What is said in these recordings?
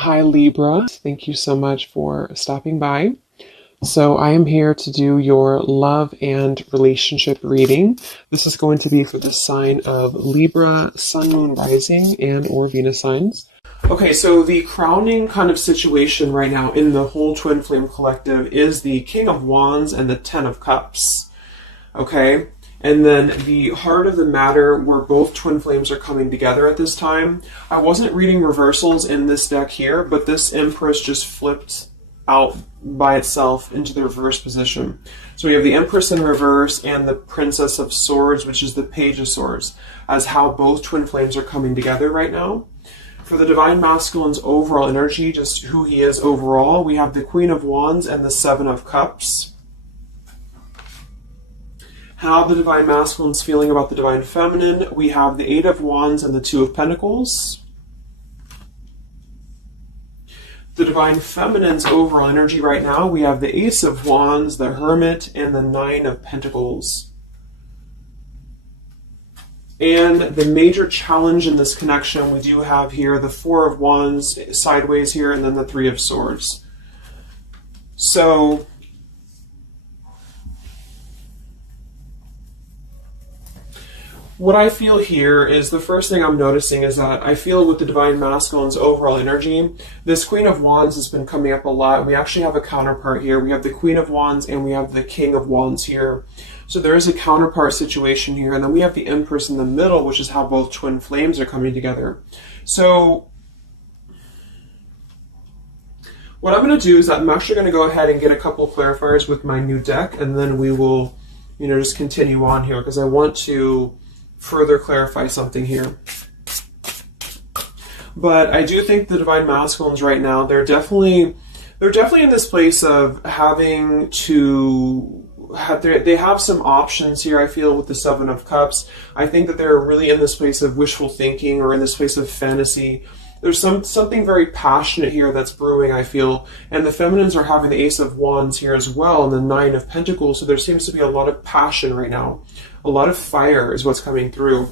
Hi Libra, thank you so much for stopping by. So I am here to do your love and relationship reading. This is going to be for the sign of Libra, Sun, Moon, Rising, and or Venus signs. Okay, so the crowning kind of situation right now in the whole Twin Flame Collective is the King of Wands and the Ten of Cups. Okay, and then the heart of the matter where both twin flames are coming together at this time. I wasn't reading reversals in this deck here, but this Empress just flipped out by itself into the reverse position. So we have the Empress in reverse and the Princess of Swords, which is the Page of Swords, as how both twin flames are coming together right now. For the Divine Masculine's overall energy, just who he is overall, we have the Queen of Wands and the Seven of Cups. How the Divine Masculine's feeling about the Divine Feminine, we have the Eight of Wands and the Two of Pentacles. The Divine Feminine's overall energy right now, we have the Ace of Wands, the Hermit, and the Nine of Pentacles. And the major challenge in this connection, we do have here the Four of Wands sideways here, and then the Three of Swords. So what I feel here is the first thing I'm noticing is that I feel with the Divine Masculine's overall energy, this Queen of Wands has been coming up a lot. We actually have a counterpart here. We have the Queen of Wands and we have the King of Wands here. So there is a counterpart situation here. And then we have the Empress in the middle, which is how both twin flames are coming together. So what I'm going to do is I'm actually going to go ahead and get a couple of clarifiers with my new deck. And then we will, just continue on here because I want to further clarify something here. But I do think the Divine Masculines right now, they're definitely in this place of having to have they have some options here. I feel with the Seven of Cups, I think that they're really in this place of wishful thinking or in this place of fantasy. There's something very passionate here that's brewing, I feel. And the feminines are having the Ace of Wands here as well and the Nine of Pentacles. So there seems to be a lot of passion right now. A lot of fire is what's coming through.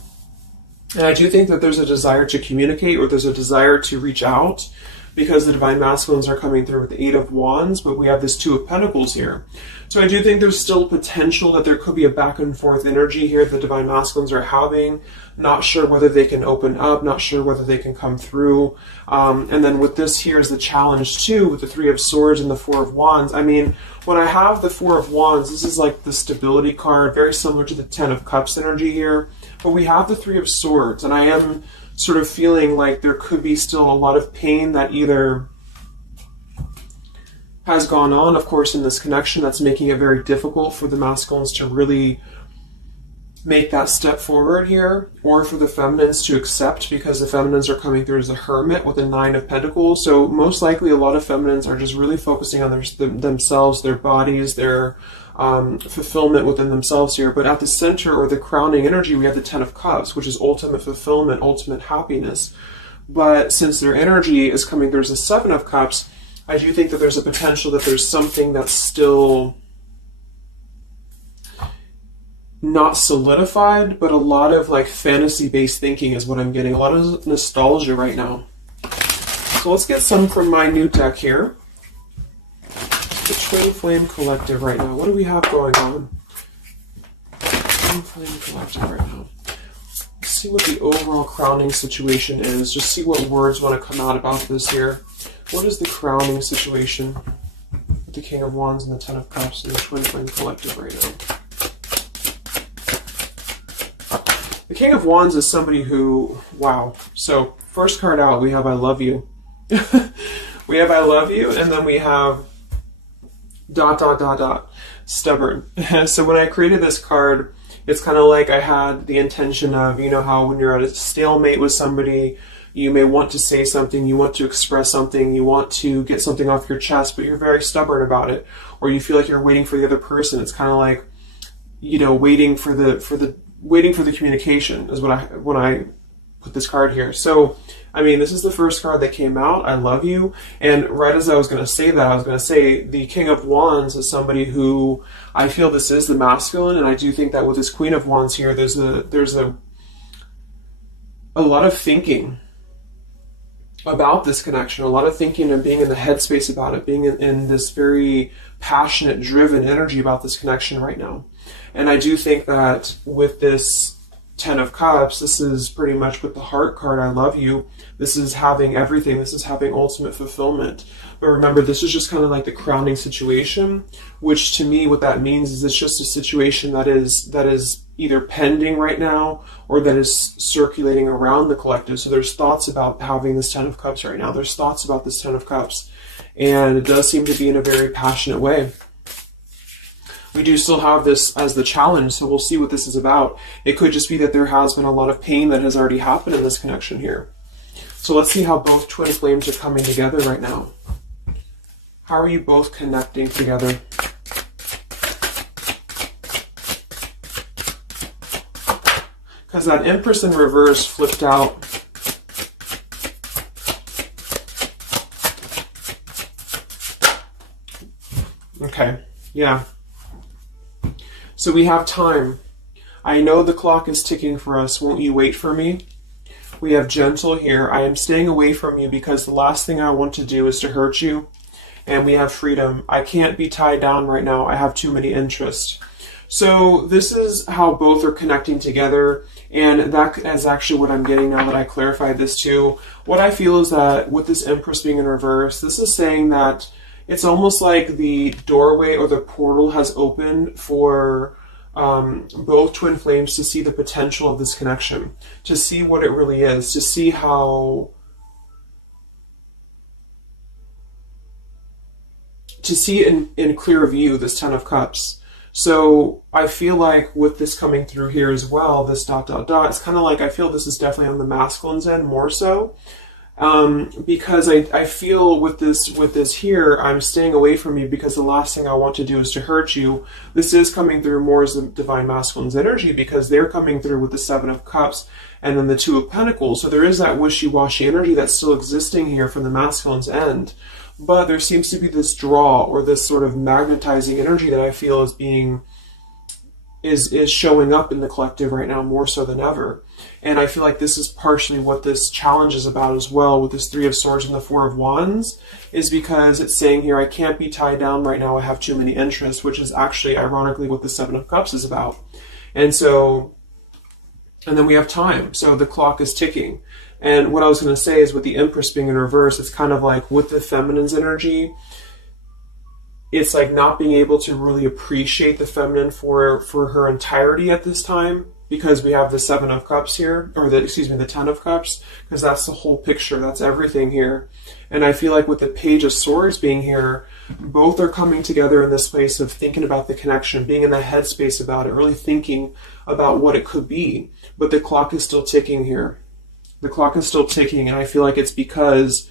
And I do think that there's a desire to communicate or there's a desire to reach out because the Divine Masculines are coming through with the Eight of Wands, but we have this Two of Pentacles here. So I do think there's still potential that there could be a back and forth energy here the Divine Masculines are having. Not sure whether they can open up, not sure whether they can come through. And then with this here is the challenge too, with the Three of Swords and the Four of Wands. I mean, when I have the Four of Wands, this is like the stability card, very similar to the Ten of Cups energy here. But we have the Three of Swords, and I am sort of feeling like there could be still a lot of pain that either has gone on, of course, in this connection that's making it very difficult for the masculines to really make that step forward here, or for the feminines to accept because the feminines are coming through as a Hermit with a Nine of Pentacles. So most likely a lot of feminines are just really focusing on themselves, their bodies, their fulfillment within themselves here. But at the center or the crowning energy, we have the Ten of Cups, which is ultimate fulfillment, ultimate happiness. But since their energy is coming through as a Seven of Cups, I do think that there's a potential that there's something that's still not solidified, but a lot of like fantasy-based thinking is what I'm getting. A lot of nostalgia right now. So let's get some from my new deck here. The Twin Flame Collective right now. What do we have going on? Twin Flame Collective right now. Let's see what the overall crowning situation is. Just see what words want to come out about this here. What is the crowning situation with the King of Wands and the Ten of Cups and the Twin Flame Collective right now? The King of Wands is somebody who, wow. So first card out, we have I love you. We have I love you, and then we have ... stubborn. So when I created this card, it's kind of like I had the intention of, how when you're at a stalemate with somebody, you may want to say something, you want to express something, you want to get something off your chest, but you're very stubborn about it, or you feel like you're waiting for the other person. It's kind of like, waiting for the communication is when I put this card here. So, I mean, this is the first card that came out, I love you. And right as I was going to say that, I was going to say the King of Wands is somebody who I feel this is the masculine. And I do think that with this Queen of Wands here, there's a lot of thinking about this connection, a lot of thinking and being in the headspace about it, being in this very passionate, driven energy about this connection right now. And I do think that with this Ten of Cups, this is pretty much with the Heart card, I love you. This is having everything. This is having ultimate fulfillment. But remember, this is just kind of like the crowning situation, which to me, what that means is it's just a situation that is either pending right now or that is circulating around the collective. So there's thoughts about having this Ten of Cups right now. There's thoughts about this Ten of Cups. And it does seem to be in a very passionate way. We do still have this as the challenge, so we'll see what this is about. It could just be that there has been a lot of pain that has already happened in this connection here. So let's see how both twin flames are coming together right now. How are you both connecting together? Because that Empress in reverse flipped out. Okay, yeah. So we have time. I know the clock is ticking for us. Won't you wait for me? We have gentle here. I am staying away from you because the last thing I want to do is to hurt you. And we have freedom. I can't be tied down right now. I have too many interests. So this is how both are connecting together. And that is actually what I'm getting now that I clarified this too. What I feel is that with this Empress being in reverse, this is saying that it's almost like the doorway or the portal has opened for both twin flames to see the potential of this connection, to see what it really is, to see how, to see it in clear view, this Ten of Cups. So I feel like with this coming through here as well, this dot, dot, dot, it's kind of like I feel this is definitely on the masculine's end more so. Because I feel with this here, I'm staying away from you because the last thing I want to do is to hurt you. This is coming through more as the Divine Masculine's energy because they're coming through with the Seven of Cups and then the Two of Pentacles. So there is that wishy-washy energy that's still existing here from the masculine's end. But there seems to be this draw or this sort of magnetizing energy that I feel is being is showing up in the collective right now more so than ever. And I feel like this is partially what this challenge is about as well with this Three of Swords and the Four of Wands, is because it's saying here, I can't be tied down right now, I have too many interests, which is actually ironically what the Seven of Cups is about. And so, and then we have time. So the clock is ticking. And what I was going to say is with the Empress being in reverse, it's kind of like with the feminine's energy, it's like not being able to really appreciate the feminine for her entirety at this time, because we have the Seven of Cups here, or the Ten of Cups, because that's the whole picture, that's everything here. And I feel like with the Page of Swords being here, both are coming together in this place of thinking about the connection, being in the headspace about it, really thinking about what it could be. But the clock is still ticking here. The clock is still ticking, and I feel like it's because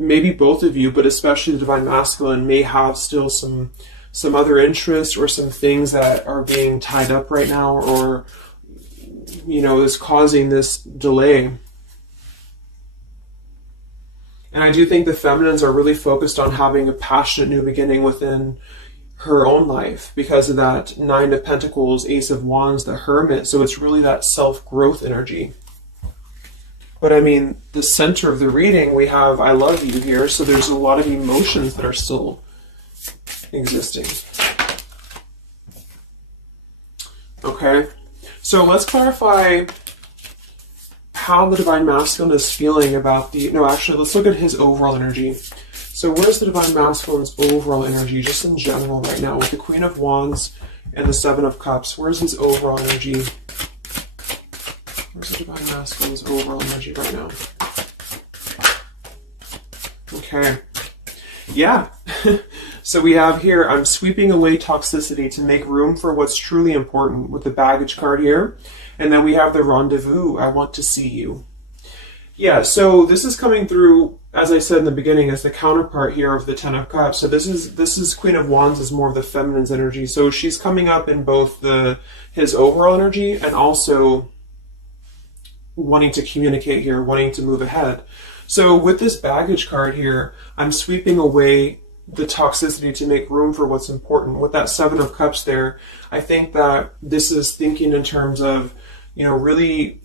maybe both of you, but especially the Divine Masculine, may have still some other interests or some things that are being tied up right now, or, you know, is causing this delay. And I do think the feminines are really focused on having a passionate new beginning within her own life because of that Nine of Pentacles, Ace of Wands, the Hermit. So it's really that self-growth energy. But I mean, the center of the reading, we have I love you here, so there's a lot of emotions that are still existing. Okay, so let's clarify how the Divine Masculine is feeling about the, no, actually, let's look at his overall energy. So where's the Divine Masculine's overall energy, just in general right now, with the Queen of Wands and the Seven of Cups? Where's his overall energy? Where's the Divine Masculine's overall energy right now? Okay. Yeah. So we have here, I'm sweeping away toxicity to make room for what's truly important, with the Baggage card here. And then we have the Rendezvous, I want to see you. Yeah, so this is coming through, as I said in the beginning, as the counterpart here of the Ten of Cups. So this is Queen of Wands is more of the feminine's energy. So she's coming up in both his overall energy and also wanting to communicate here, wanting to move ahead. So with this Baggage card here, I'm sweeping away the toxicity to make room for what's important. With that Seven of Cups there, I think that this is thinking in terms of, you know, really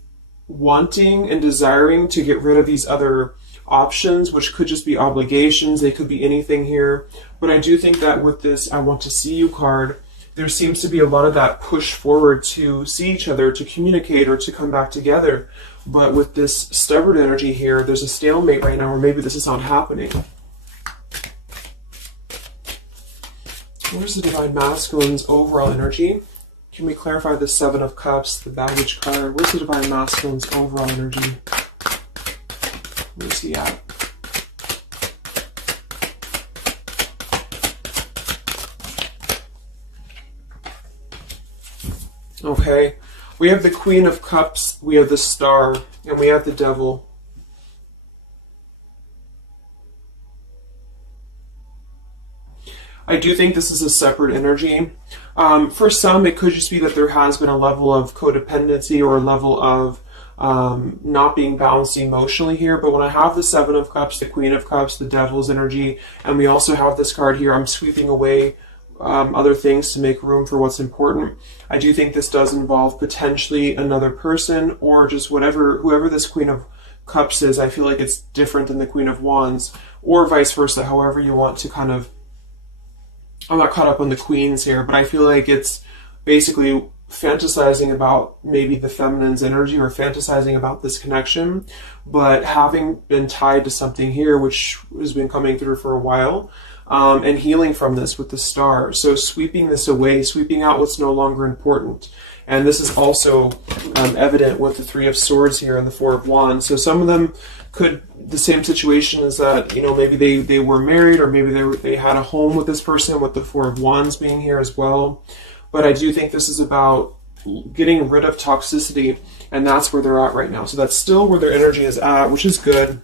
wanting and desiring to get rid of these other options, which could just be obligations. They could be anything here. But I do think that with this I want to see you card, there seems to be a lot of that push forward to see each other, to communicate, or to come back together. But with this stubborn energy here, there's a stalemate right now, or maybe this is not happening. Where's the Divine Masculine's overall energy? Can we clarify the Seven of Cups, the baggage card? Where's the Divine Masculine's overall energy? Where's he at? Okay, we have the Queen of Cups, we have the Star, and we have the Devil. I do think this is a separate energy. For some, it could just be that there has been a level of codependency or a level of not being balanced emotionally here. But when I have the Seven of Cups, the Queen of Cups, the Devil's energy, and we also have this card here, I'm sweeping away other things to make room for what's important. I do think this does involve potentially another person, or just whoever this Queen of Cups is. I feel like it's different than the Queen of Wands, or vice versa, however you want to kind of... I'm not caught up on the queens here, but I feel like it's basically fantasizing about maybe the feminine's energy, or fantasizing about this connection, but having been tied to something here which has been coming through for a while, and healing from this with the Star. So sweeping this away, sweeping out what's no longer important. And this is also evident with the Three of Swords here and the Four of Wands. So some of them could, the same situation is that, you know, maybe they were married, or maybe they had a home with this person, with the Four of Wands being here as well. But I do think this is about getting rid of toxicity, and that's where they're at right now. So that's still where their energy is at, which is good.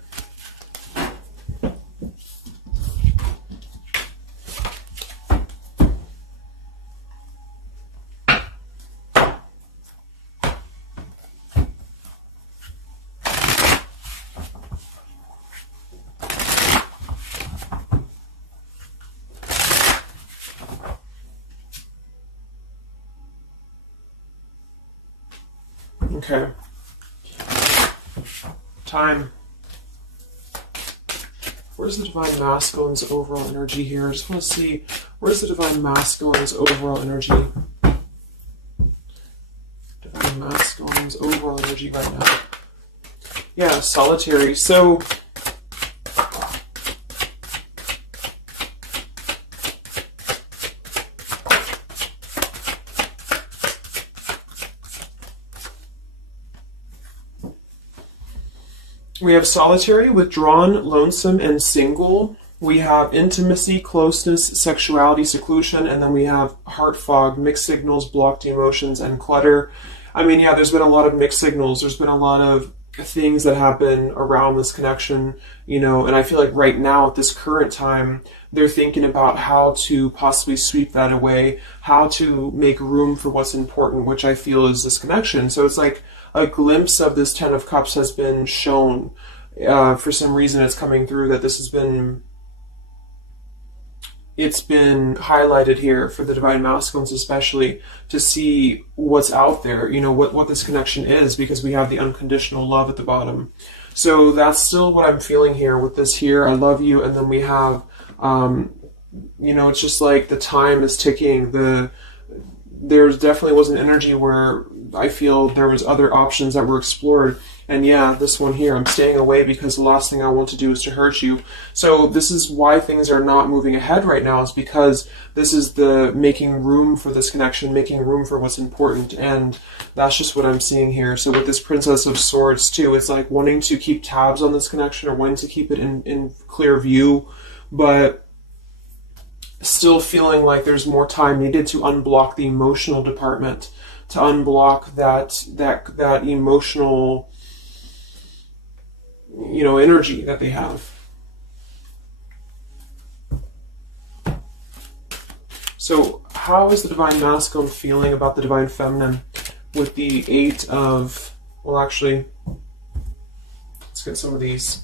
Okay. Time. Where's the Divine Masculine's overall energy here? I just want to see, where's the Divine Masculine's overall energy? Divine Masculine's overall energy right now. Yeah, solitary. So we have solitary, withdrawn, lonesome, and single. We have intimacy, closeness, sexuality, seclusion, and then we have heart fog, mixed signals, blocked emotions, and clutter. I mean, yeah, there's been a lot of mixed signals. There's been a lot of things that happen around this connection, you know, and I feel like right now at this current time, they're thinking about how to possibly sweep that away, how to make room for what's important, which I feel is this connection. So it's like a glimpse of this Ten of Cups has been shown. For some reason it's coming through that this has been, it's been highlighted here for the Divine Masculines especially, to see what's out there, you know, what this connection is, because we have the unconditional love at the bottom. So that's still what I'm feeling here with this here, I love you, and then we have, you know, it's just like the time is ticking. There definitely was an energy where I feel there was other options that were explored. And yeah, this one here, I'm staying away because the last thing I want to do is to hurt you. So this is why things are not moving ahead right now, is because this is the making room for this connection, making room for what's important. And that's just what I'm seeing here. So with this Princess of Swords too, it's like wanting to keep tabs on this connection, or wanting to keep it in clear view, but still feeling like there's more time needed to unblock the emotional department, to unblock that emotional, you know, energy that they have. So how is the Divine Masculine feeling about the Divine Feminine with the Eight of, well, actually, let's get some of these.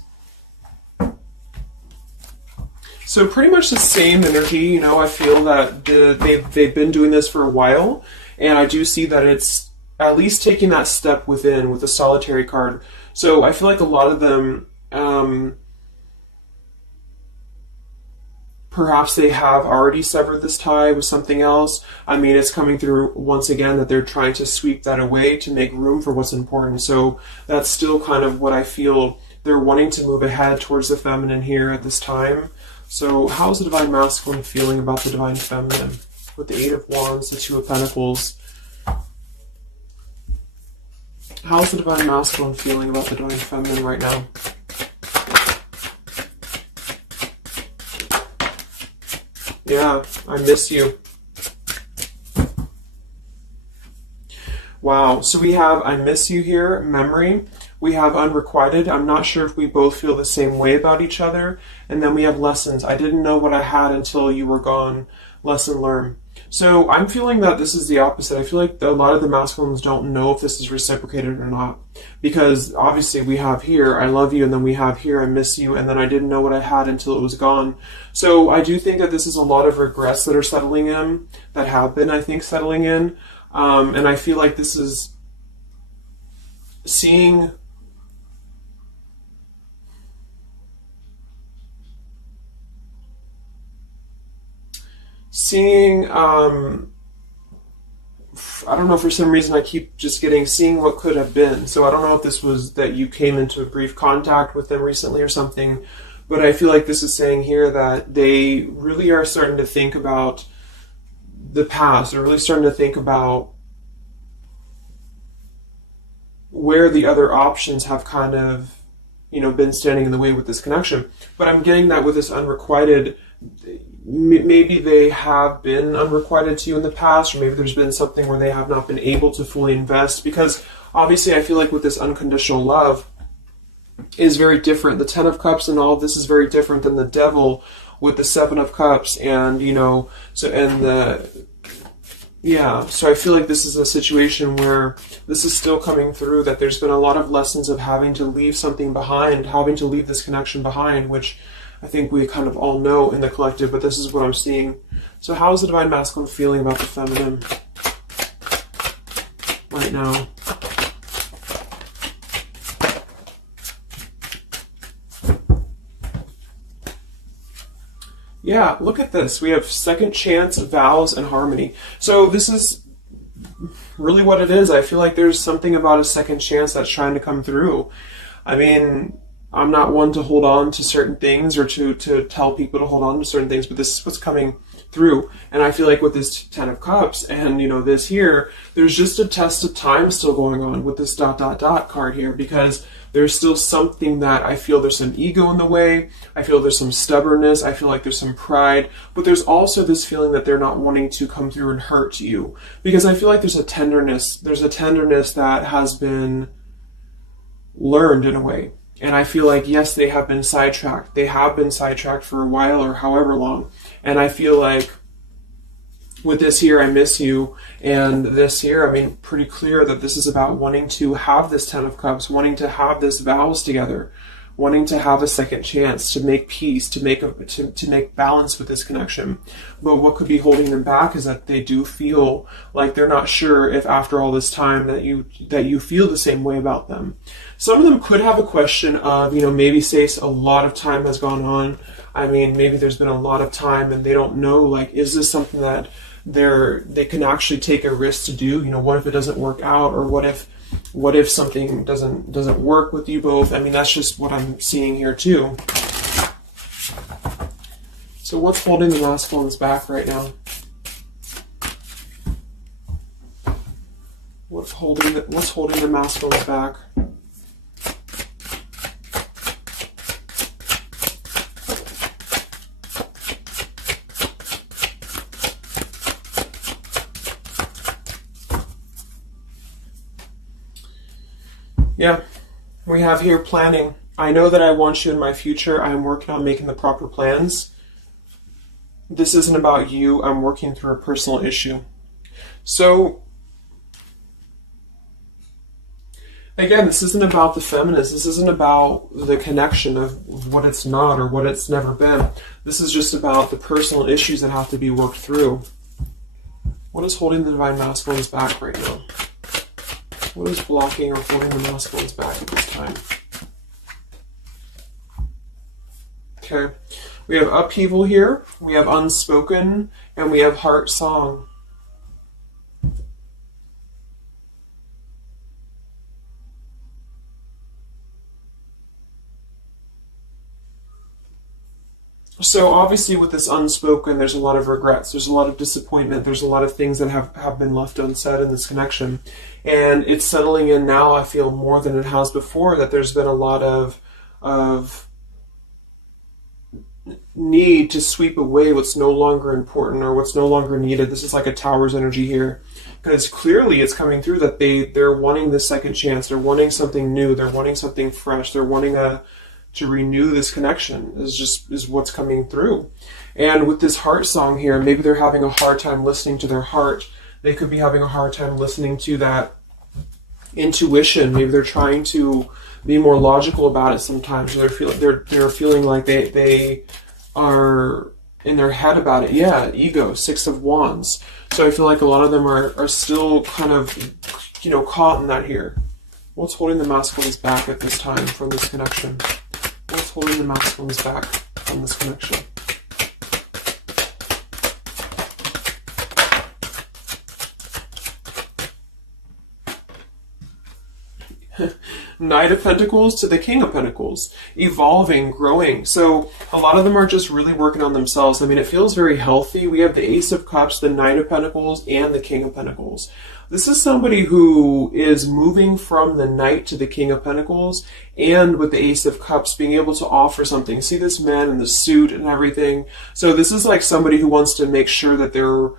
So pretty much the same energy, you know. I feel that they've been doing this for a while, and I do see that it's at least taking that step within with the solitary card. So I feel like a lot of them, perhaps they have already severed this tie with something else. I mean, it's coming through once again that they're trying to sweep that away to make room for what's important. So that's still kind of what I feel. They're wanting to move ahead towards the feminine here at this time. So how's the Divine Masculine feeling about the Divine Feminine? With the Eight of Wands, the Two of Pentacles. How's the Divine Masculine feeling about the Divine Feminine right now? Yeah, I miss you. Wow, so we have I miss you here, memory. We have unrequited. I'm not sure if we both feel the same way about each other. And then we have lessons. I didn't know what I had until you were gone. Lesson learned. So I'm feeling that this is the opposite. I feel like a lot of the masculines don't know if this is reciprocated or not. Because obviously we have here, I love you, and then we have here, I miss you, and then I didn't know what I had until it was gone. So I do think that this is a lot of regrets that are settling in, that have been, I think, settling in. And I feel like this is seeing I don't know, for some reason I keep just seeing what could have been. So I don't know if this was that you came into a brief contact with them recently or something, but I feel like this is saying here that they really are starting to think about the past. They're really starting to think about where the other options have kind of, been standing in the way with this connection. But I'm getting that with this unrequited, maybe they have been unrequited to you in the past, or maybe there's been something where they have not been able to fully invest, because obviously I feel like with this unconditional love is very different. The Ten of Cups and all of this is very different than the Devil with the Seven of Cups, and so I feel like this is a situation where this is still coming through, that there's been a lot of lessons of having to leave something behind, having to leave this connection behind, which I think we kind of all know in the collective, but this is what I'm seeing. So how is the Divine Masculine feeling about the feminine right now? Yeah, look at this. We have second chance, vows, and harmony. So this is really what it is. I feel like there's something about a second chance that's trying to come through. I mean, I'm not one to hold on to certain things or to tell people to hold on to certain things, but this is what's coming through. And I feel like with this Ten of Cups and, this here, there's just a test of time still going on with this ... card here, because there's still something that I feel there's some ego in the way. I feel there's some stubbornness. I feel like there's some pride, but there's also this feeling that they're not wanting to come through and hurt you, because I feel like there's a tenderness that has been learned in a way. And I feel like, yes, they have been sidetracked. They have been sidetracked for a while or however long. And I feel like with this here, I miss you, and this here, I mean, pretty clear that this is about wanting to have this Ten of Cups, wanting to have this vows together, wanting to have a second chance to make peace, to make balance with this connection. But what could be holding them back is that they do feel like they're not sure if after all this time that you feel the same way about them. Some of them could have a question of, maybe say a lot of time has gone on. I mean, maybe there's been a lot of time and they don't know, like, is this something that they can actually take a risk to do? What if it doesn't work out, or what if something doesn't work with you both? I mean, that's just what I'm seeing here too. So what's holding the masculines back right now? What's holding the masculines back? Yeah, we have here planning. I know that I want you in my future. I'm working on making the proper plans. This isn't about you. I'm working through a personal issue. So, again, this isn't about the feminist. This isn't about the connection of what it's not or what it's never been. This is just about the personal issues that have to be worked through. What is holding the Divine Masculines back right now? What is blocking or holding the masculines back at this time? Okay, we have upheaval here, we have unspoken, and we have heart song. So obviously with this unspoken, there's a lot of regrets, there's a lot of disappointment, there's a lot of things that have been left unsaid in this connection. And it's settling in now, I feel, more than it has before, that there's been a lot of need to sweep away what's no longer important or what's no longer needed. This is like a Tower's energy here. Because clearly it's coming through that they're wanting this second chance, they're wanting something new, they're wanting something fresh, they're wanting to renew this connection is what's coming through. And with this heart song here, maybe they're having a hard time listening to their heart. They could be having a hard time listening to that intuition. Maybe they're trying to be more logical about it sometimes. Or they're feeling like they are in their head about it. Yeah, ego, 6 of Wands. So I feel like a lot of them are still kind of, caught in that here. What's holding the masculines back at this time from this connection? What's holding the masculines back from this connection? Knight of Pentacles to the King of Pentacles. Evolving, growing. So a lot of them are just really working on themselves. I mean, it feels very healthy. We have the Ace of Cups, the Knight of Pentacles, and the King of Pentacles. This is somebody who is moving from the Knight to the King of Pentacles, and with the Ace of Cups being able to offer something. See this man in the suit and everything. So this is like somebody who wants to make sure that they're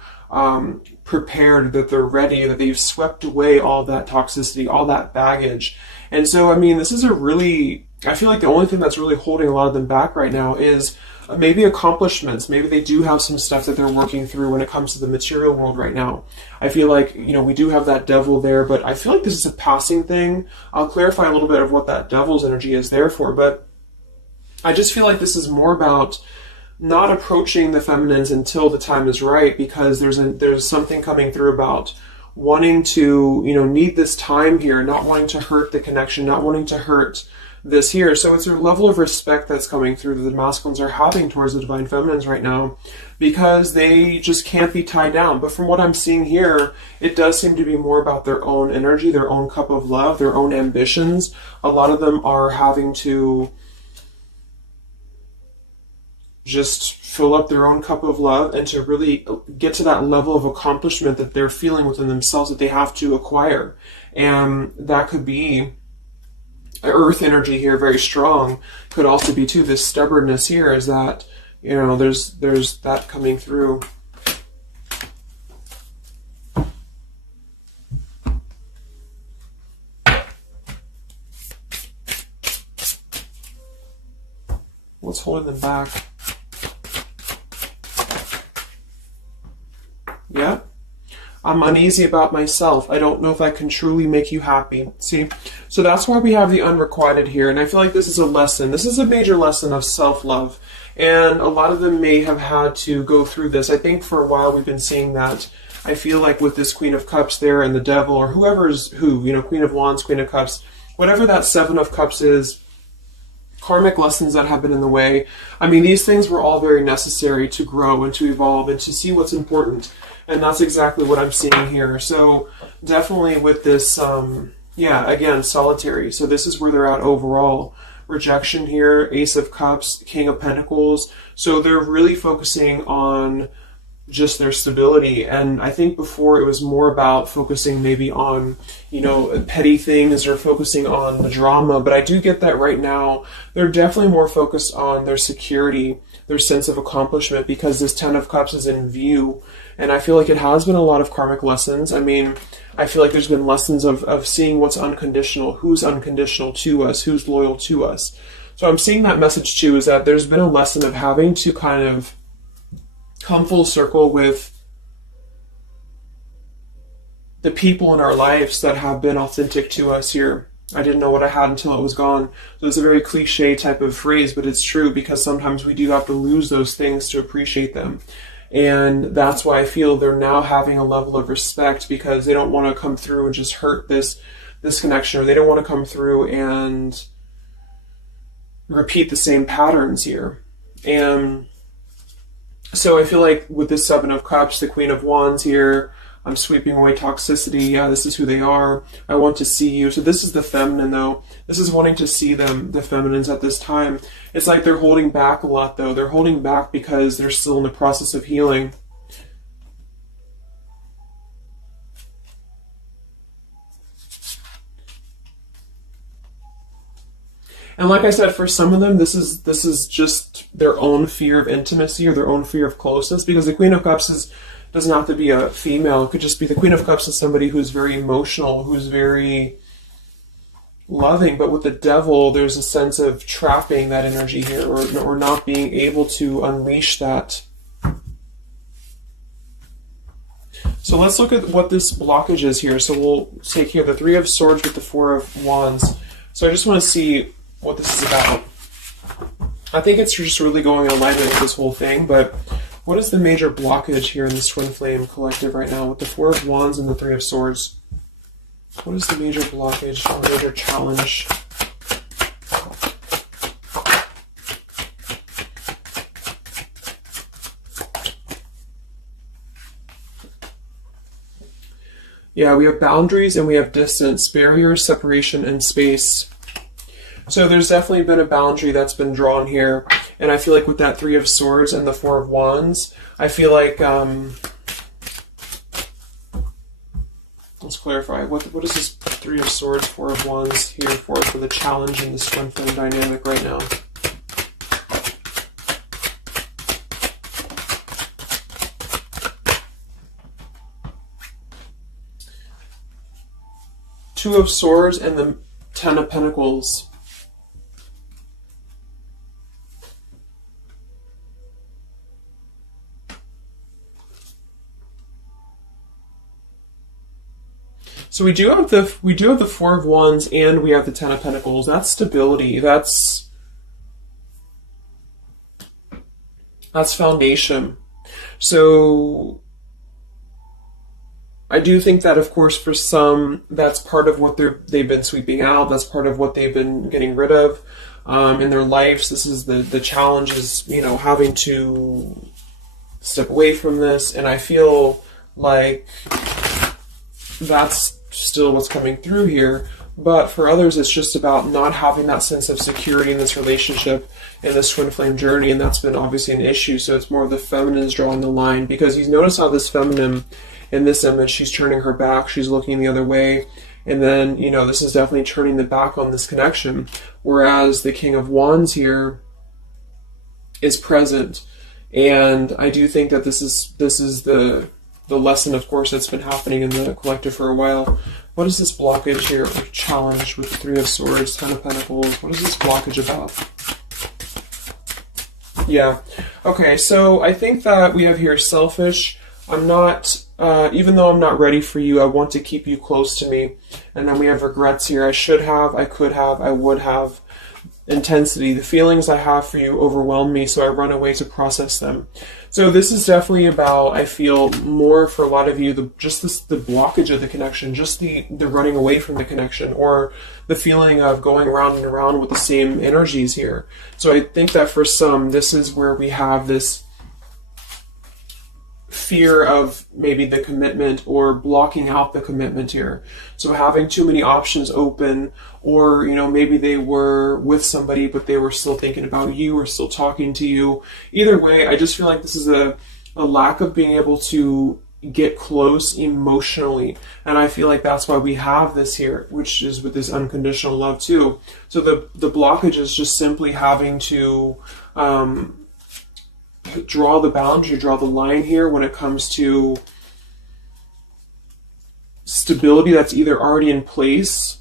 prepared, that they're ready, that they've swept away all that toxicity, all that baggage. And so, I mean, this is I feel like the only thing that's really holding a lot of them back right now is maybe accomplishments. Maybe they do have some stuff that they're working through when it comes to the material world right now. I feel like, we do have that devil there, but I feel like this is a passing thing. I'll clarify a little bit of what that devil's energy is there for, but I just feel like this is more about not approaching the feminines until the time is right, because there's something coming through about wanting to, need this time here, not wanting to hurt the connection, not wanting to hurt this here. So it's a level of respect that's coming through that the masculines are having towards the divine feminines right now, because they just can't be tied down. But from what I'm seeing here, it does seem to be more about their own energy, their own cup of love, their own ambitions. A lot of them are having to just fill up their own cup of love and to really get to that level of accomplishment that they're feeling within themselves that they have to acquire. And that could be earth energy here, very strong. Could also be too this stubbornness here, is that, there's that coming through. What's holding them back? Yeah. I'm uneasy about myself. I don't know if I can truly make you happy. See? So that's why we have the unrequited here. And I feel like this is a lesson. This is a major lesson of self-love. And a lot of them may have had to go through this. I think for a while we've been seeing that. I feel like with this Queen of Cups there and the Devil, or whoever's who, Queen of Wands, Queen of Cups, whatever that Seven of Cups is, karmic lessons that have been in the way. I mean, these things were all very necessary to grow and to evolve and to see what's important. And that's exactly what I'm seeing here. So definitely with this, again, solitary. So this is where they're at overall. Rejection here, Ace of Cups, King of Pentacles. So they're really focusing on just their stability. And I think before it was more about focusing maybe on, petty things or focusing on the drama. But I do get that right now they're definitely more focused on their security, their sense of accomplishment, because this Ten of Cups is in view. And I feel like it has been a lot of karmic lessons. I mean, I feel like there's been lessons of seeing what's unconditional, who's unconditional to us, who's loyal to us. So I'm seeing that message too, is that there's been a lesson of having to kind of come full circle with the people in our lives that have been authentic to us here. I didn't know what I had until it was gone. So it's a very cliche type of phrase, but it's true, because sometimes we do have to lose those things to appreciate them. And that's why I feel they're now having a level of respect, because they don't want to come through and just hurt this this connection, or they don't want to come through and repeat the same patterns here. And so I feel like with this Seven of Cups, the Queen of Wands here, I'm sweeping away toxicity. Yeah, this is who they are. I want to see you. So this is the feminine, though. This is wanting to see them, the feminines at this time. It's like they're holding back a lot, though. They're holding back because they're still in the process of healing. And like I said, for some of them, this is just their own fear of intimacy or their own fear of closeness, because the Queen of Cups doesn't have to be a female. It could just be the Queen of Cups is somebody who's very emotional, who's very loving. But with the Devil, there's a sense of trapping that energy here, or not being able to unleash that. So let's look at what this blockage is here. So we'll take here the Three of Swords with the Four of Wands. So I just want to see what this is about. I think it's just really going in alignment with this whole thing, but what is the major blockage here in this Twin Flame collective right now with the Four of Wands and the Three of Swords? What is the major blockage or major challenge? Yeah, we have boundaries and we have distance, barriers, separation, and space. So there's definitely been a boundary that's been drawn here. And I feel like with that Three of Swords and the Four of Wands, I feel like, let's clarify, what is this Three of Swords, Four of Wands here for the challenge in this Twin Flame dynamic right now? Two of Swords and the Ten of Pentacles. So we do have the Four of Wands and we have the Ten of Pentacles. That's stability. That's foundation. So I do think that, of course, for some, that's part of what they've been sweeping out. That's part of what they've been getting rid of in their lives. This is the challenge is, having to step away from this. And I feel like that's still what's coming through here. But for others, it's just about not having that sense of security in this relationship, in this Twin Flame journey, and that's been obviously an issue. So it's more of the feminines drawing the line, because you notice how this feminine in this image, she's turning her back, she's looking the other way, and then, this is definitely turning the back on this connection, whereas the King of Wands here is present. And I do think that this is the lesson, of course, that's been happening in the collective for a while. What is this blockage here, or challenge with the Three of Swords, Ten of Pentacles? What is this blockage about? Yeah. Okay, so I think that we have here selfish. I'm not, even though I'm not ready for you, I want to keep you close to me. And then we have regrets here. I should have, I could have, I would have. Intensity. The feelings I have for you overwhelm me, so I run away to process them. So this is definitely about, I feel, more for a lot of you, the blockage of the connection, just the running away from the connection, or the feeling of going around and around with the same energies here. So I think that for some, this is where we have this fear of maybe the commitment, or blocking out the commitment here. So having too many options open, or maybe they were with somebody but they were still thinking about you or still talking to you. Either way, I just feel like this is a lack of being able to get close emotionally, and I feel like that's why we have this here, which is with this unconditional love too. So the blockage is just simply having to draw the boundary, draw the line here when it comes to stability that's either already in place,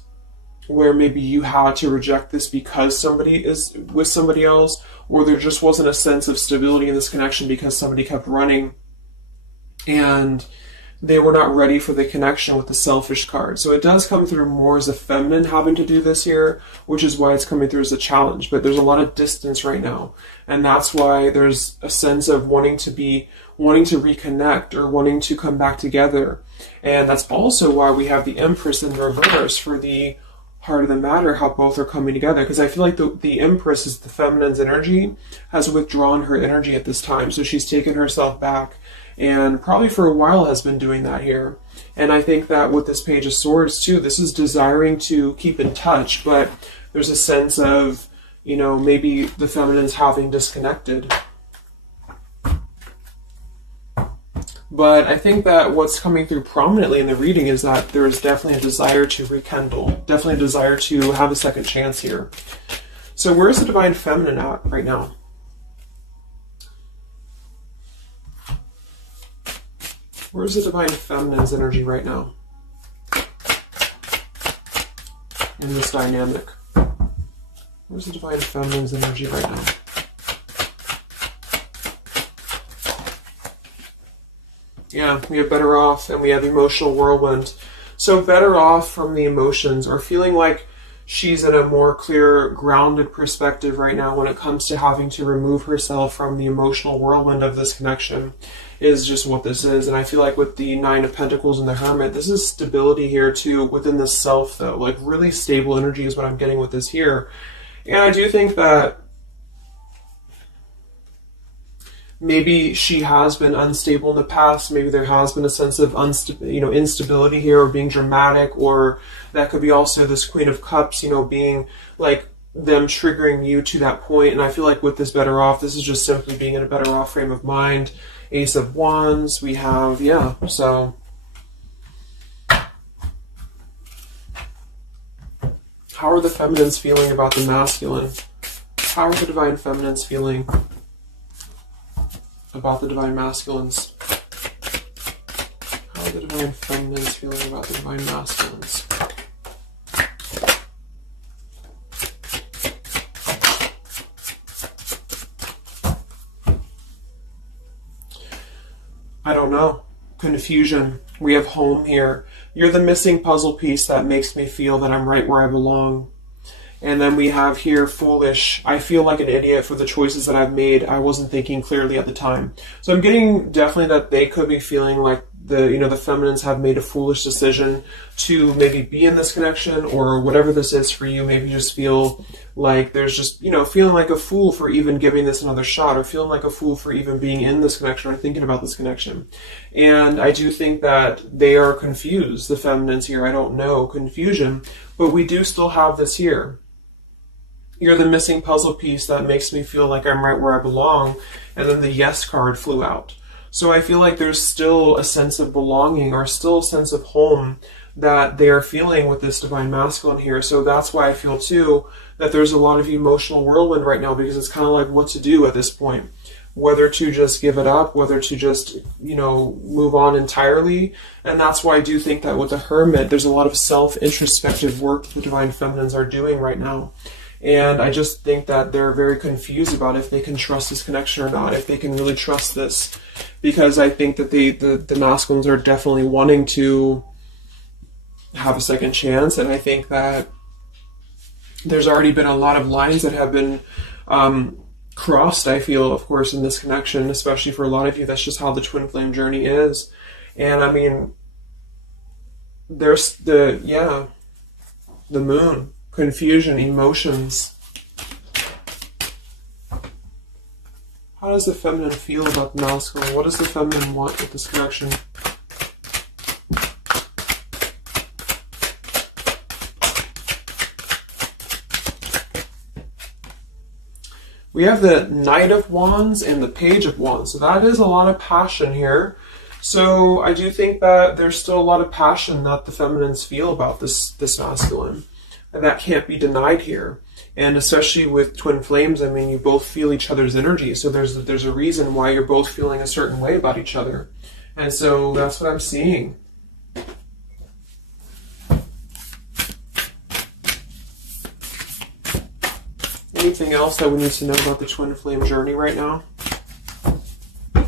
where maybe you had to reject this because somebody is with somebody else, or there just wasn't a sense of stability in this connection because somebody kept running. And they were not ready for the connection with the selfish card. So it does come through more as a feminine having to do this here, which is why it's coming through as a challenge. But there's a lot of distance right now. And that's why there's a sense of wanting to reconnect or wanting to come back together. And that's also why we have the Empress in reverse for the heart of the matter, how both are coming together. Because I feel like the Empress is the feminine's energy, has withdrawn her energy at this time. So she's taken herself back, and probably for a while has been doing that here. And I think that with this Page of Swords too, this is desiring to keep in touch, but there's a sense of, you know, maybe the feminine's having disconnected. But I think that what's coming through prominently in the reading is that there is definitely a desire to rekindle, definitely a desire to have a second chance here. So where's the Divine Feminine at right now? Where's the Divine Feminine's energy right now in this dynamic? Where's the Divine Feminine's energy right now? Yeah, we have Better Off, and we have Emotional Whirlwind. So Better Off from the emotions, or feeling like she's in a more clear, grounded perspective right now when it comes to having to remove herself from the emotional whirlwind of this connection, is just what this is. And I feel like with the Nine of Pentacles and the Hermit, this is stability here too within the self, though. Like really stable energy is what I'm getting with this here. And I do think that maybe she has been unstable in the past. Maybe there has been a sense of instability here, or being dramatic, or that could be also this Queen of Cups, you know, being like them triggering you to that point. And I feel like with this Better Off, this is just simply being in a better off frame of mind. Ace of Wands, we have, yeah, so how are the feminines feeling about the masculine? How are the Divine Feminines feeling about the Divine Masculines? How are the Divine Feminines feeling about the Divine Masculines? I don't know. Confusion. We have Home here. You're the missing puzzle piece that makes me feel that I'm right where I belong. And then we have here Foolish. I feel like an idiot for the choices that I've made. I wasn't thinking clearly at the time. So I'm getting definitely that they could be feeling like the feminines have made a foolish decision to maybe be in this connection, or whatever this is for you. Maybe you just feel like there's just, feeling like a fool for even giving this another shot, or feeling like a fool for even being in this connection or thinking about this connection. And I do think that they are confused, the feminines here. I don't know, confusion, but we do still have this here. You're the missing puzzle piece that makes me feel like I'm right where I belong. And then the Yes card flew out. So I feel like there's still a sense of belonging, or still a sense of home that they are feeling with this Divine Masculine here. So that's why I feel too that there's a lot of emotional whirlwind right now, because it's kind of like what to do at this point. Whether to just give it up, whether to just, move on entirely. And that's why I do think that with the Hermit, there's a lot of self-introspective work the Divine Feminines are doing right now. And I just think that they're very confused about if they can trust this connection or not, if they can really trust this. Because I think that the masculines are definitely wanting to have a second chance. And I think that there's already been a lot of lines that have been crossed, I feel, of course, in this connection, especially for a lot of you. That's just how the twin flame journey is. And I mean, there's the moon. Confusion, emotions. How does the feminine feel about the masculine? What does the feminine want with this connection? We have the Knight of Wands and the Page of Wands. So that is a lot of passion here. So I do think that there's still a lot of passion that the feminines feel about this masculine. And that can't be denied here. And especially with twin flames, I mean, you both feel each other's energy. So there's a reason why you're both feeling a certain way about each other. And so that's what I'm seeing. Anything else that we need to know about the twin flame journey right now? And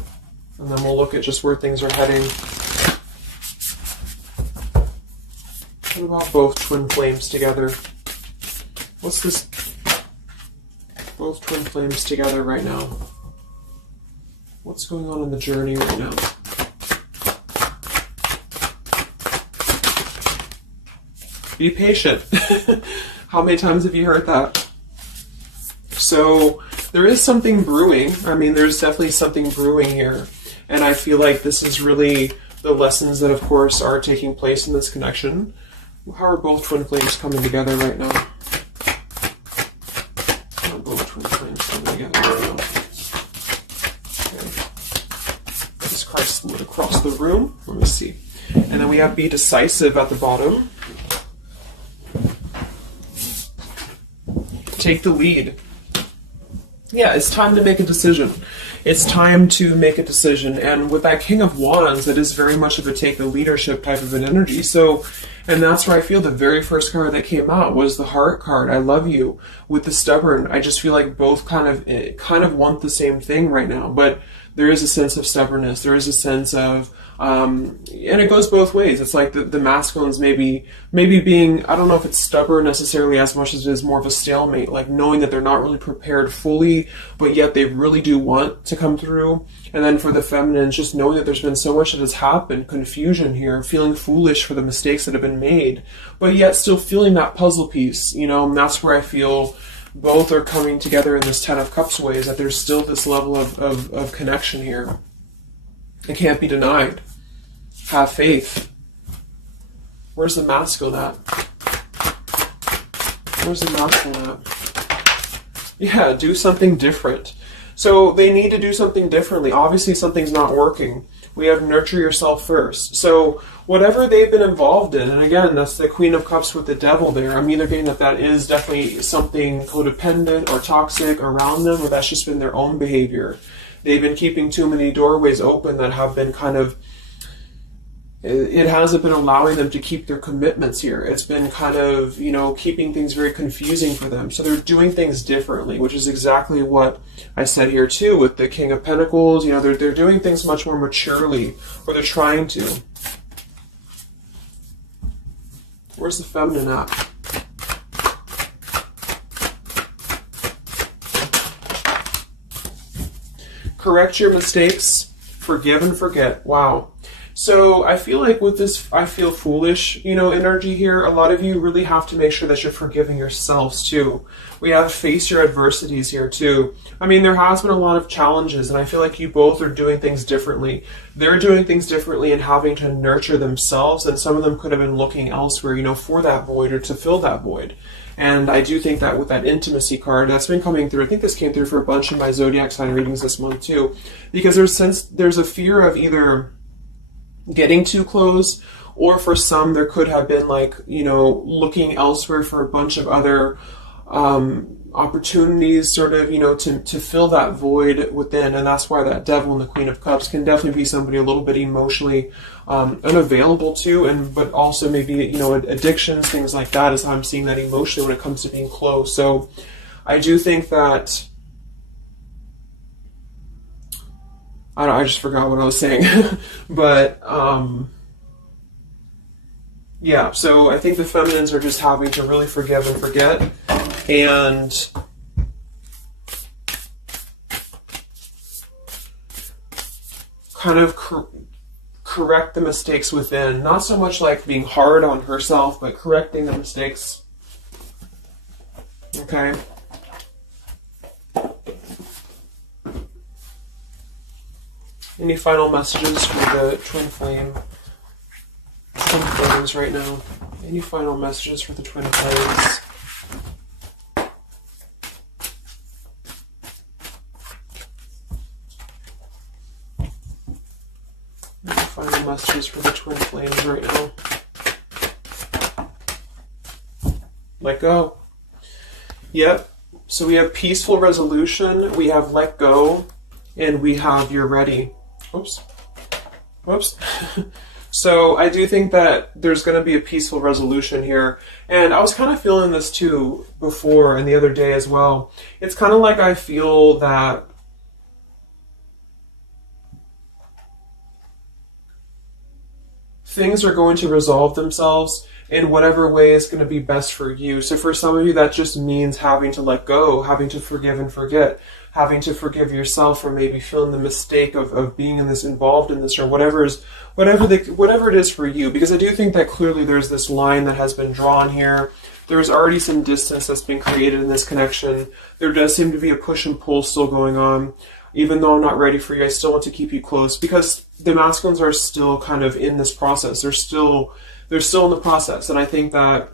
then we'll look at just where things are heading. What about both twin flames together? What's this? Both twin flames together right now. What's going on in the journey right now? Be patient. How many times have you heard that? So there is something brewing. I mean, there's definitely something brewing here. And I feel like this is really the lessons that, of course, are taking place in this connection. How are both twin flames coming together right now? How are both twin flames coming together right now? Okay. Jesus Christ split across the room. Let me see. And then we have be decisive at the bottom. Take the lead. Yeah, it's time to make a decision. It's time to make a decision. And with that King of Wands, it is very much of a take the leadership type of an energy. So, and that's where I feel the very first card that came out was the Heart card. I love you. With the Stubborn, I just feel like both kind of want the same thing right now. But there is a sense of stubbornness. There is a sense of, and it goes both ways. It's like the masculines maybe being, I don't know if it's stubborn necessarily as much as it is more of a stalemate, like knowing that they're not really prepared fully, but yet they really do want to come through. And then for the feminines, just knowing that there's been so much that has happened, confusion here, feeling foolish for the mistakes that have been made, but yet still feeling that puzzle piece, you know, and that's where I feel both are coming together in this Ten of Cups way, is that there's still this level of connection here. It can't be denied. Have faith. Where's the masculine at? Where's the masculine at? Yeah, do something different. So they need to do something differently. Obviously something's not working. We have nurture yourself first. So whatever they've been involved in, and again, that's the Queen of Cups with the Devil there. I'm either getting that is definitely something codependent or toxic around them, or that's just been their own behavior. They've been keeping too many doorways open that have been kind of, it hasn't been allowing them to keep their commitments here. It's been kind of, you know, keeping things very confusing for them. So they're doing things differently, which is exactly what I said here too with the King of Pentacles. You know, they're doing things much more maturely, or they're trying to. Where's the feminine at? Correct your mistakes, forgive and forget. Wow. So I feel like with this, I feel foolish, you know, energy here. A lot of you really have to make sure that you're forgiving yourselves too. We have face your adversities here too. I mean, there has been a lot of challenges, and I feel like you both are doing things differently. They're doing things differently and having to nurture themselves, and some of them could have been looking elsewhere, you know, for that void or to fill that void. And I do think that with that intimacy card, that's been coming through. I think this came through for a bunch of my zodiac sign readings this month too, because there's a fear of either getting too close, or for some there could have been like, you know, looking elsewhere for a bunch of other opportunities, sort of, you know, to fill that void within. And that's why that Devil and the Queen of Cups can definitely be somebody a little bit emotionally unavailable to, and but also maybe, you know, addictions, things like that, is how I'm seeing that emotionally when it comes to being close. So I do think that, I just forgot what I was saying. But, yeah, so I think the feminines are just having to really forgive and forget, and kind of correct the mistakes within. Not so much like being hard on herself, but correcting the mistakes. Okay? Any final messages for the twin flames right now? Any final messages for the twin flames? Any final messages for the twin flames right now? Let go. Yep. So we have peaceful resolution, we have let go, and we have you're ready. Oops. Whoops. So I do think that there's going to be a peaceful resolution here. And I was kind of feeling this too before and the other day as well. It's kind of like I feel that things are going to resolve themselves, in whatever way is going to be best for you. So for some of you, that just means having to let go, having to forgive and forget, having to forgive yourself for maybe feeling the mistake of being in this, involved in this, or whatever it is for you. Because I do think that clearly there's this line that has been drawn here. There's already some distance that's been created in this connection. There does seem to be a push and pull still going on. Even though I'm not ready for you, I still want to keep you close, because the masculines are still kind of in this process. They're still in the process. And I think that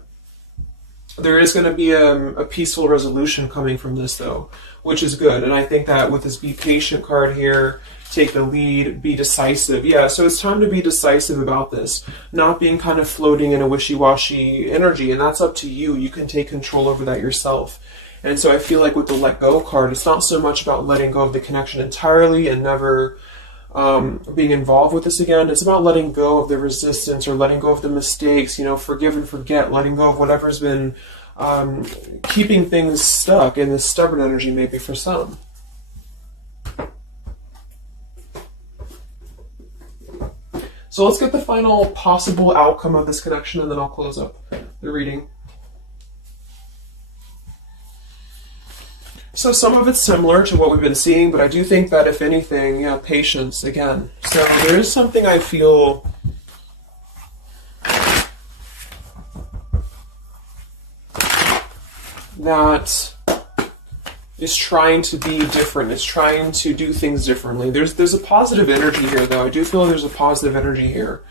there is going to be a peaceful resolution coming from this, though, which is good. And I think that with this be patient card here, take the lead, be decisive. Yeah, so it's time to be decisive about this, not being kind of floating in a wishy-washy energy. And that's up to you. You can take control over that yourself. And so I feel like with the let go card, it's not so much about letting go of the connection entirely and never being involved with this again. It's about letting go of the resistance, or letting go of the mistakes, forgive and forget, letting go of whatever's been keeping things stuck in this stubborn energy, maybe for some. So let's get the final possible outcome of this connection, and then I'll close up the reading. So some of it's similar to what we've been seeing, but I do think that if anything, patience again. So there is something I feel that is trying to be different. It's trying to do things differently. There's a positive energy here, though. I do feel there's a positive energy here.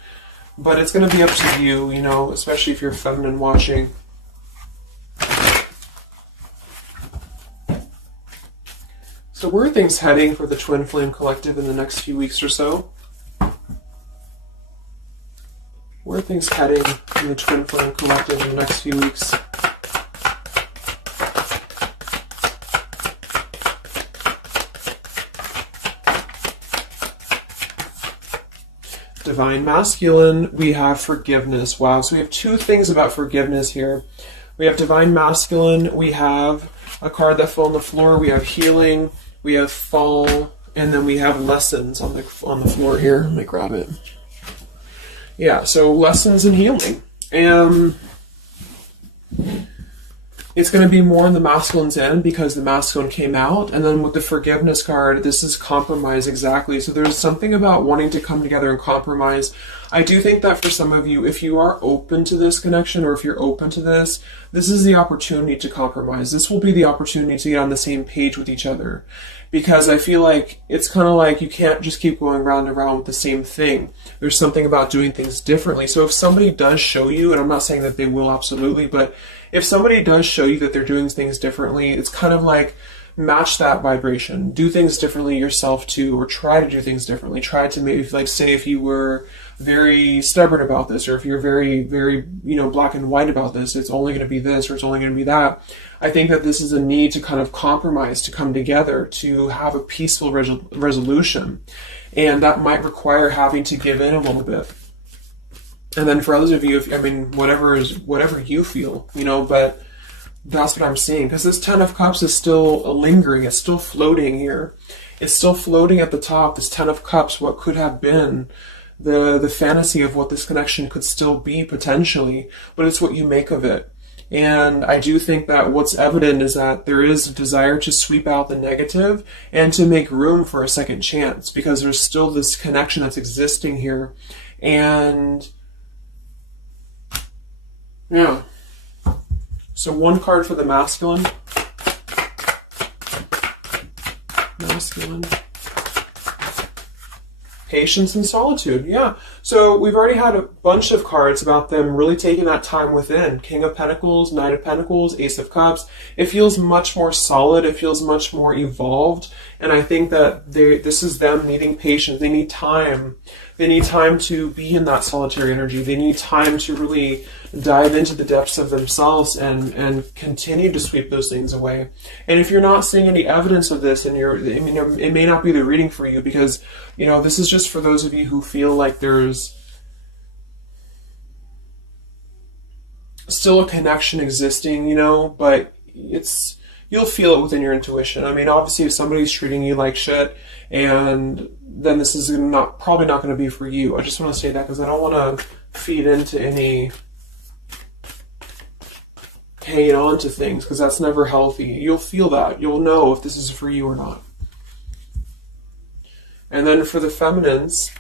But it's going to be up to you, especially if you're feminine watching. So where are things heading for the Twin Flame Collective in the next few weeks or so? Where are things heading in the Twin Flame Collective in the next few weeks? Divine Masculine, we have forgiveness. Wow, so we have two things about forgiveness here. We have Divine Masculine, we have a card that fell on the floor, we have healing, we have fall, and then we have lessons on the floor here. Let me grab it. Yeah, so lessons and healing. And it's going to be more on the masculine's end because the masculine came out. And then with the forgiveness card, this is compromise, exactly. So there's something about wanting to come together and compromise. I do think that for some of you, if you are open to this connection, or if you're open to this is the opportunity to compromise. This will be the opportunity to get on the same page with each other. Because I feel like it's kind of like you can't just keep going round and round with the same thing. There's something about doing things differently. So if somebody does show you, and I'm not saying that they will absolutely, but if somebody does show you that they're doing things differently, it's kind of like match that vibration. Do things differently yourself too, or try to do things differently. Try to maybe, like, say if you were very stubborn about this, or if you're very, very, black and white about this, it's only going to be this, or it's only going to be that. I think that this is a need to kind of compromise, to come together, to have a peaceful resolution. And that might require having to give in a little bit. And then for others of you, whatever you feel, but that's what I'm seeing. Because this Ten of Cups is still lingering. It's still floating here. It's still floating at the top. This Ten of Cups, what could have been the fantasy of what this connection could still be potentially, but it's what you make of it. And I do think that what's evident is that there is a desire to sweep out the negative and to make room for a second chance, because there's still this connection that's existing here. And yeah. So one card for the masculine. Masculine. Patience and solitude. Yeah. So we've already had a bunch of cards about them really taking that time within. King of Pentacles, Knight of Pentacles, Ace of Cups. It feels much more solid. It feels much more evolved. And I think that this is them needing patience. They need time. They need time to be in that solitary energy. They need time to really dive into the depths of themselves and continue to sweep those things away. And if you're not seeing any evidence of this, and it may not be the reading for you, because, this is just for those of you who feel like there's still a connection existing, but you'll feel it within your intuition. Obviously, if somebody's treating you like shit, and then this is probably not going to be for you. I just want to say that because I don't want to feed into any hanging on to things, because that's never healthy. You'll feel that. You'll know if this is for you or not. And then for the feminines,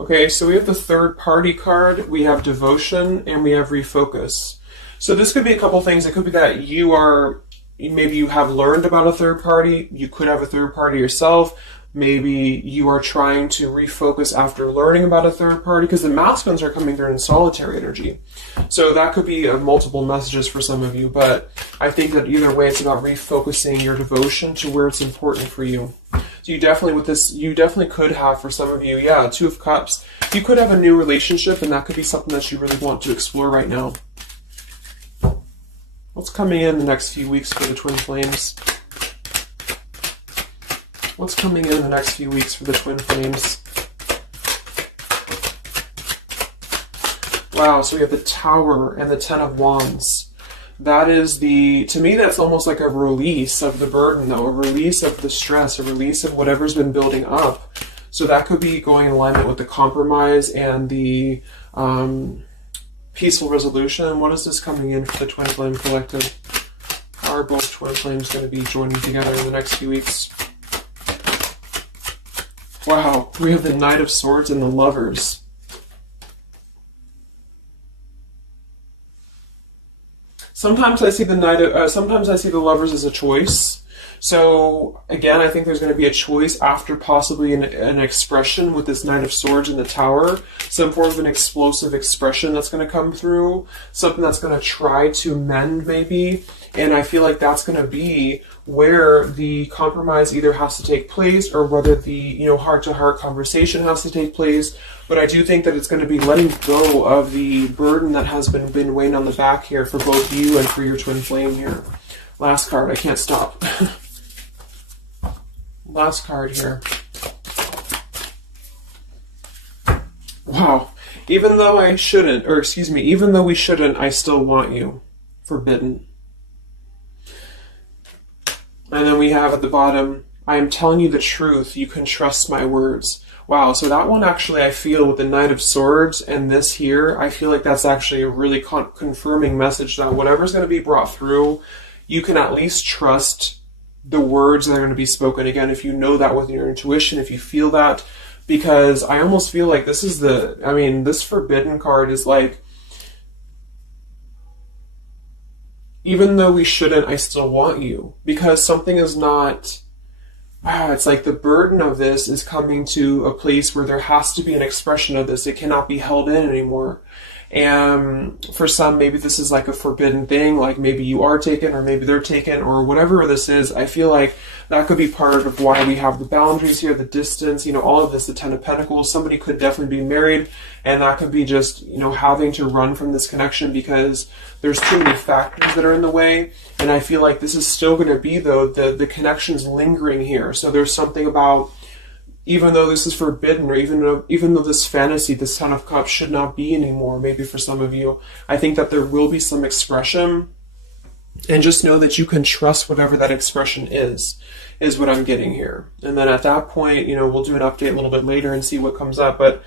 okay, so we have the third party card, we have devotion, and we have refocus. So this could be a couple things. It could be that maybe you have learned about a third party. You could have a third party yourself. Maybe you are trying to refocus after learning about a third party, because the masculines are coming through in solitary energy. So that could be multiple messages for some of you, but I think that either way, it's about refocusing your devotion to where it's important for you. So you definitely, with this, you definitely could have, for some of you, yeah, Two of Cups. You could have a new relationship, and that could be something that you really want to explore right now. What's coming in the next few weeks for the twin flames? What's coming in the next few weeks for the twin flames? Wow, so we have the Tower and the Ten of Wands. That is to me, that's almost like a release of the burden, though, a release of the stress, a release of whatever's been building up. So that could be going in alignment with the compromise and the peaceful resolution. What is this coming in for the Twin Flame Collective? How are both Twin Flames going to be joining together in the next few weeks? Wow, we have the Knight of Swords and the Lovers. Sometimes I see sometimes I see the Lovers as a choice. So again, I think there's going to be a choice after possibly an expression with this Knight of Swords in the Tower. Some form of an explosive expression that's going to come through. Something that's going to try to mend maybe. And I feel like that's going to be where the compromise either has to take place, or whether the heart-to-heart conversation has to take place. But I do think that it's going to be letting go of the burden that has been weighing on the back here for both you and for your twin flame here. Last card, I can't stop. Last card here. Wow. Even though we shouldn't, I still want you. Forbidden. And then we have at the bottom, I am telling you the truth. You can trust my words. Wow, so that one actually, I feel with the Knight of Swords and this here, I feel like that's actually a really confirming message that whatever's going to be brought through, you can at least trust the words that are going to be spoken. Again, if you know that with your intuition, if you feel that, because I almost feel like this is this Forbidden card is like, even though we shouldn't, I still want you. Because something is not, it's like the burden of this is coming to a place where there has to be an expression of this. It cannot be held in anymore. And for some, maybe this is like a forbidden thing, like maybe you are taken or maybe they're taken or whatever this is. I feel like that could be part of why we have the boundaries here, the distance, all of this, the Ten of Pentacles. Somebody could definitely be married, and that could be just, having to run from this connection because there's too many factors that are in the way. And I feel like this is still going to be, though, the connection's lingering here. So there's something about, even though this is forbidden, or even though this fantasy, this Ten of Cups should not be anymore, maybe for some of you, I think that there will be some expression, and just know that you can trust whatever that expression is what I'm getting here. And then at that point, we'll do an update a little bit later and see what comes up, but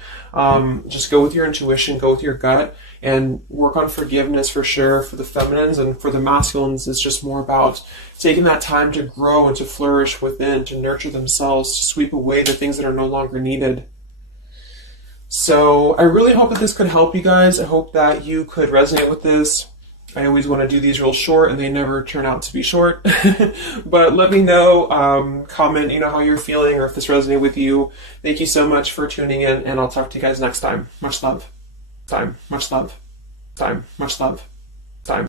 just go with your intuition, go with your gut, and work on forgiveness for sure for the feminines. And for the masculines, it's just more about taking that time to grow and to flourish within, to nurture themselves, to sweep away the things that are no longer needed. So I really hope that this could help you guys. I hope that you could resonate with this. I always want to do these real short, and they never turn out to be short. But let me know, comment, how you're feeling, or if this resonated with you. Thank you so much for tuning in, and I'll talk to you guys next time. Much love. Much love. Much love.